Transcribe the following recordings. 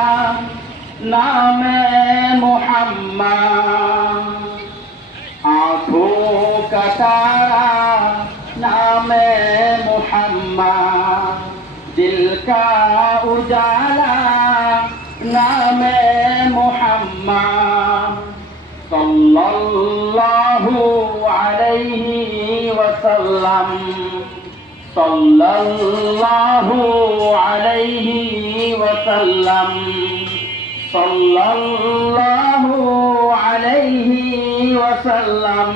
นามะมุฮัมมัดอาบูกะตานามะมุฮัมมัดดิลกาอุจาลานามะมุฮัมมัดสัลลัลลอฮุอะลัยฮิวะซัลลัมสัลลัลลอฮุอะลัยฮิ وسلم صلى الله عليه وسلم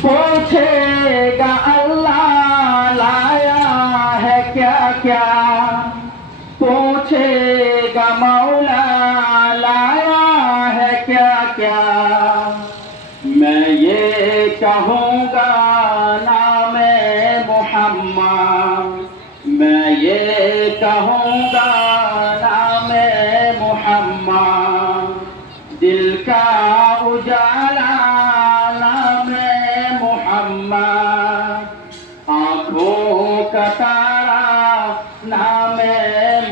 پوچھے اللہ لایا ہے کیا کیا پوچھے گا مولا لایا ہے کیا کیا میں یہ کہوں گا نام محمد कहूंगा नाम मोहम्मद दिल का उजाला नाम मोहम्मद आंखों का तारा नाम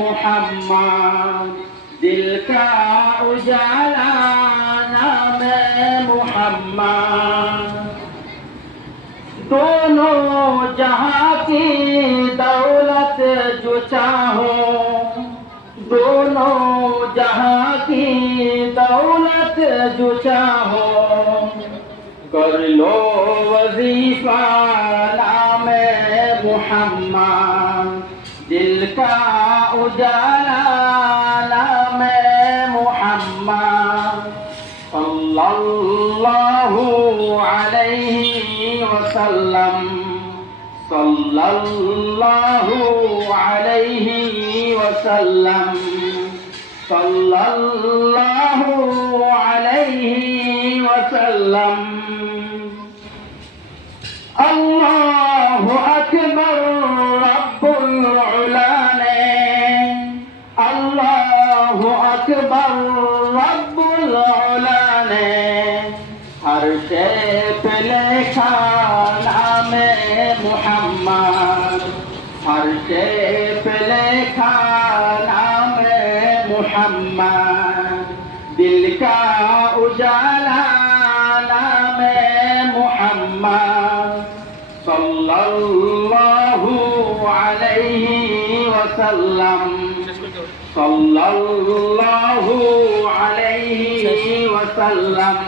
मोहम्मद दिल का उजाला जो चाहो दोनों जहां की दौलत जो चाहो कर करो वज़ीवा में मुहम्मा दिल का उजाल मु मुहम्मा सल्लल्लाहु अलैहि वसल्लम सल्लल्लाहु عليه وسلم صلى الله عليه وسلم الله أكبر رب العلان الله أكبر رب العلان هر شيء لك نام محمد देखा नाम मोहम्मद दिल का उजाला नाम मोहम्मद सल्लल्लाहु अलैहि वसल्लम सल्लल्लाहु अलैहि वसल्लम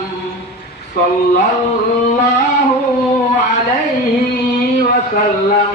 सल्लल्लाहु अलैहि वसल्लम